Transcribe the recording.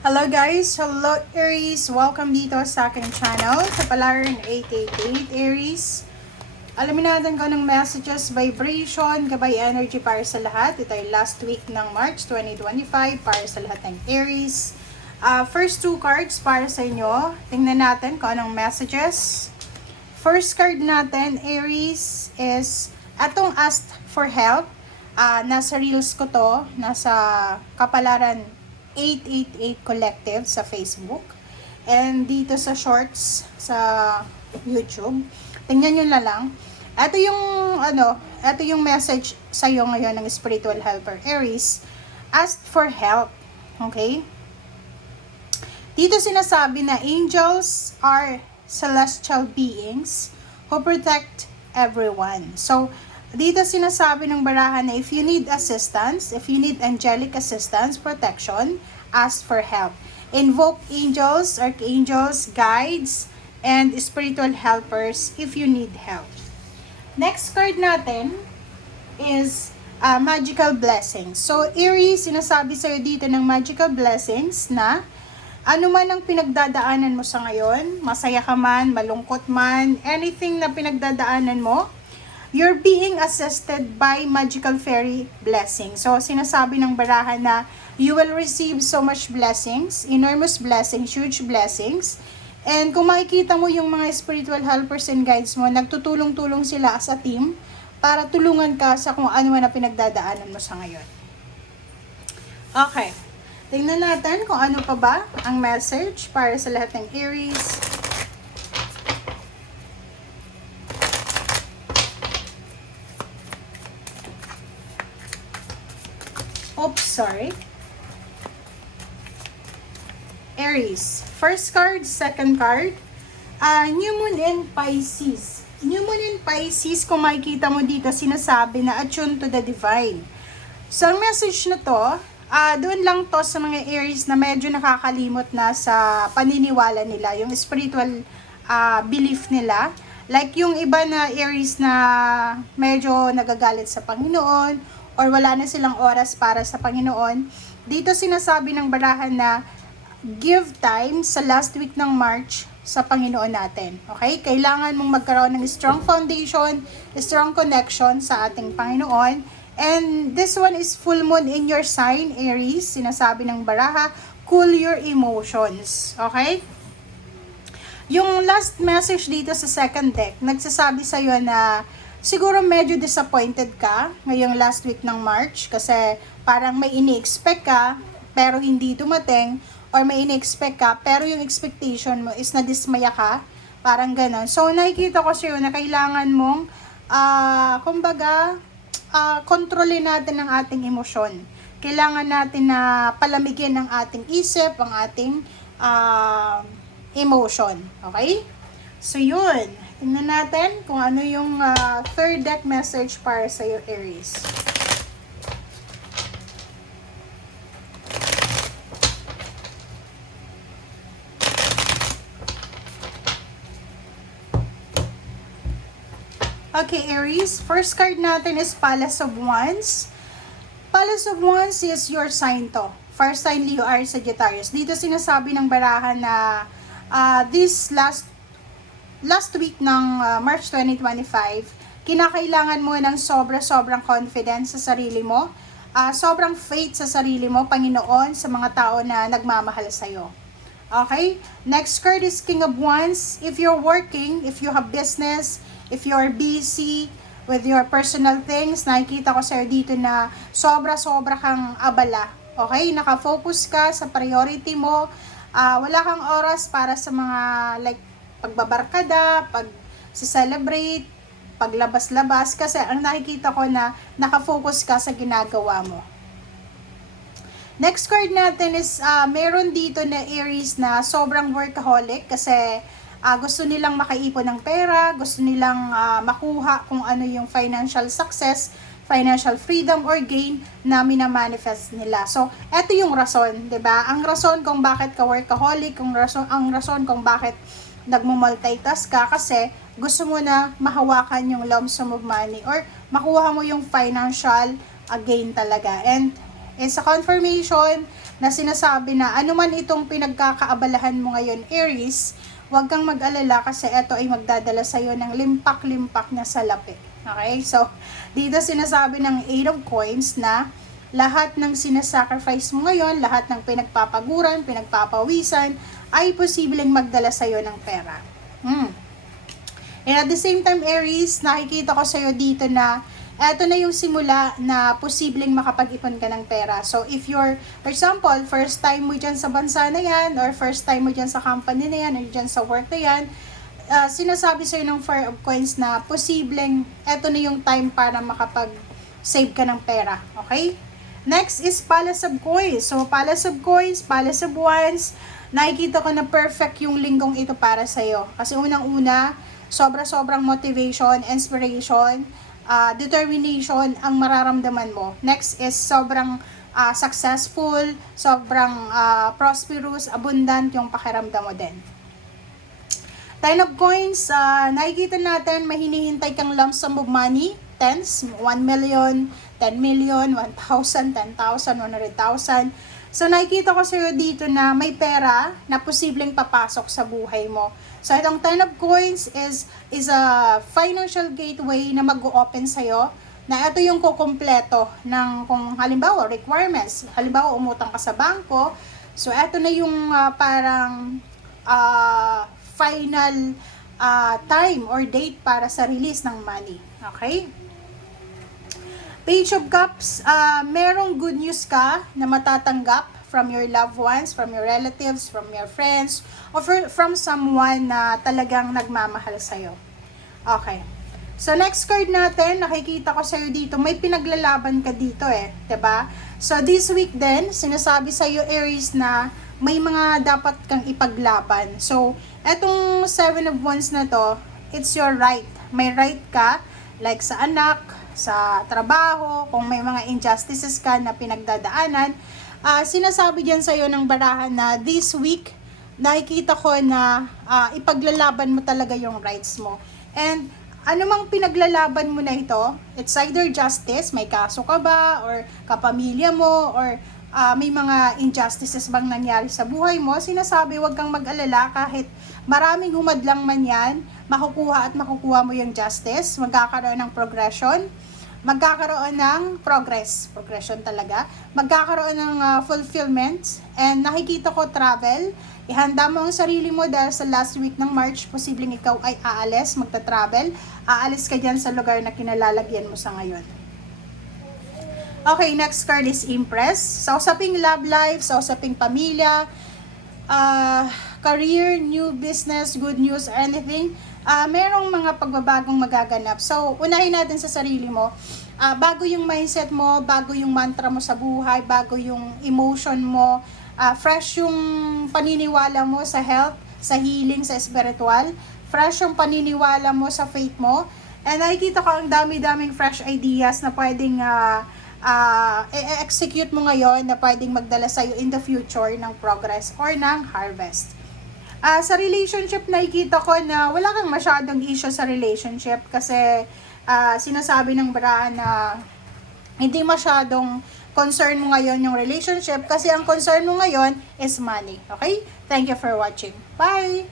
Hello guys! Hello Aries! Welcome dito sa aking channel sa Palarin 888 Aries. Alamin natin kung anong messages, vibration, gabay energy para sa lahat. Ito ay last week ng March 2025 para sa lahat ng Aries. First two cards para sa inyo. Tingnan natin kung anong messages. First card natin, Aries, is atong asked for help. Nasa reels ko to, nasa Kapalaran 888 Collective sa Facebook. And dito sa shorts sa YouTube. Tingnan nyo na lang. Ito yung message sa iyo ngayon ng spiritual helper Aries. Ask for help. Okay? Dito sinasabi na angels are celestial beings who protect everyone. So, dito sinasabi ng barahan na if you need assistance, if you need angelic assistance, protection, ask for help. Invoke angels, archangels, guides, and spiritual helpers if you need help. Next card natin is magical blessings. So, Aries, sinasabi sa'yo dito ng magical blessings na ano man ang pinagdadaanan mo sa ngayon, masaya ka man, malungkot man, anything na pinagdadaanan mo, you're being assisted by magical fairy blessing. So, sinasabi ng barahan na you will receive so much blessings, enormous blessings, huge blessings. And kung makikita mo yung mga spiritual helpers and guides mo, nagtutulong-tulong sila as a team para tulungan ka sa kung ano man na pinagdadaanan mo sa ngayon. Okay. Tingnan natin kung ano pa ba ang message para sa lahat ng Aries. Oops, sorry. Aries. First card, second card. New Moon in Pisces. New Moon in Pisces, kung makikita mo dito, sinasabi na attune to the divine. So, ang message na to, doon lang to sa mga Aries na medyo nakakalimot na sa paniniwala nila, yung spiritual belief nila. Like yung iba na Aries na medyo nagagalit sa Panginoon, or wala na silang oras para sa Panginoon. Dito sinasabi ng barahan na give time sa last week ng March sa Panginoon natin. Okay? Kailangan mong magkaroon ng strong foundation, strong connection sa ating Panginoon. And this one is full moon in your sign, Aries. Sinasabi ng baraha, cool your emotions. Okay? Yung last message dito sa second deck, nagsasabi sa'yo na siguro medyo disappointed ka ngayong last week ng March kasi parang may ini-expect ka pero hindi dumating, or may ini-expect ka pero yung expectation mo is nadismaya ka, parang ganon. So nakikita ko sa'yo na kailangan mong kontrolin natin ang ating emosyon. Kailangan natin na palamigin ang ating isip, ang ating emotion. Okay? So yun. Tingnan natin kung ano yung third deck message para sa iyo, Aries. Okay, Aries. First card natin is Palace of Wands. Palace of Wands is your sign to. First sign, Leo, Aries, Sagittarius. Dito sinasabi ng barahan na this last week ng March 2025, kinakailangan mo ng sobrang confidence sa sarili mo, sobrang faith sa sarili mo, Panginoon, sa mga tao na nagmamahal sa'yo. Okay? Next card is King of Wands. If you're working, if you have business, if you're busy with your personal things, nakikita ko sa'yo dito na sobra kang abala. Okay? Nakafocus ka sa priority mo. Wala kang oras para sa mga pagbabarkada, pag-celebrate, paglabas-labas, kasi ang nakikita ko na nakafocus ka sa ginagawa mo. Next card natin is meron dito na Aries na sobrang workaholic kasi gusto nilang makaipon ng pera, gusto nilang makuha kung ano yung financial success, financial freedom or gain na minamanifest nila. So, eto yung rason, 'di ba? Ang rason kung bakit ka workaholic, ang rason kung bakit nagmo-multitask ka kasi gusto mo na mahawakan yung lump sum of money or makuha mo yung financial gain talaga. And it's a confirmation na sinasabi na anuman itong pinagkakaabalahan mo ngayon, Aries, huwag kang mag-alala kasi ito ay magdadala sa'yo ng limpak-limpak na salapi. Okay? So, dito sinasabi ng 8 of Coins na lahat ng sinasacrifice mo ngayon, lahat ng pinagpapaguran, pinagpapawisan, ay posibleng magdala sa'yo ng pera. And at the same time, Aries, nakikita ko sa'yo dito na eto na yung simula na posibleng makapag-ipon ka ng pera. So, if you're, for example, first time mo dyan sa bansa na yan, or first time mo dyan sa company na yan, or dyan sa work na yan, sinasabi sa'yo ng 4 of Coins na posibleng eto na yung time para makapag-save ka ng pera. Okay? Next is Palace of Coins. So, Palace of Coins, Palace of Wands, nakikita ko na perfect yung linggong ito para sa'yo. Kasi unang-una, sobrang motivation, inspiration, determination ang mararamdaman mo. Next is sobrang successful, sobrang prosperous, abundant yung pakiramdam mo din. 10 of Coins, nakikita natin may hinihintay kang lump sum of money, tens, 1 million, 10 million, 1,000, 10,000, 100,000. So, nakikita ko sa'yo dito na may pera na posibleng papasok sa buhay mo. So, itong 10 of Coins is a financial gateway na mag-o-open sa'yo na ito yung kukumpleto ng kung halimbawa requirements. Halimbawa, umutang ka sa bangko. So, ito na yung parang final time or date para sa release ng money. Okay? Page of Cups, merong good news ka na matatanggap from your loved ones, from your relatives, from your friends, or from someone na talagang nagmamahal sa'yo. Okay. So, next card natin, nakikita ko sa'yo dito, may pinaglalaban ka dito diba? So, this week din, sinasabi sa'yo, Aries, na may mga dapat kang ipaglaban. So, etong 7 of Wands na to, it's your right. May right ka, like sa anak, sa trabaho, kung may mga injustices ka na pinagdadaanan, sinasabi dyan sa'yo ng barahan na this week, nakikita ko na ipaglalaban mo talaga yung rights mo. And anumang pinaglalaban mo na ito, it's either justice, may kaso ka ba, or kapamilya mo, or may mga injustices bang nangyari sa buhay mo, sinasabi wag kang mag-alala kahit maraming humadlang man yan, makukuha mo yung justice, magkakaroon ng progression, magkakaroon ng progression talaga, magkakaroon ng fulfillment, and nakikita ko travel, ihanda mo ang sarili mo dahil sa last week ng March, posibleng ikaw ay aalis, magta-travel, aalis ka dyan sa lugar na kinalalagyan mo sa ngayon. Okay, next card is Empress. Sa usaping love life, sa usaping pamilya, career, new business, good news, or anything, merong mga pagbabagong magaganap. So, unahin natin sa sarili mo. Bago yung mindset mo, bago yung mantra mo sa buhay, bago yung emotion mo, fresh yung paniniwala mo sa health, sa healing, sa spiritual, fresh yung paniniwala mo sa faith mo, and nakikita ko ang dami-daming fresh ideas na pwedeng i-execute mo ngayon na pwedeng magdala sa'yo in the future ng progress or ng harvest. Sa relationship, nakikita ko na wala kang masyadong issue sa relationship kasi sinasabi ng barahan na hindi masyadong concern mo ngayon yung relationship kasi ang concern mo ngayon is money. Okay? Thank you for watching. Bye!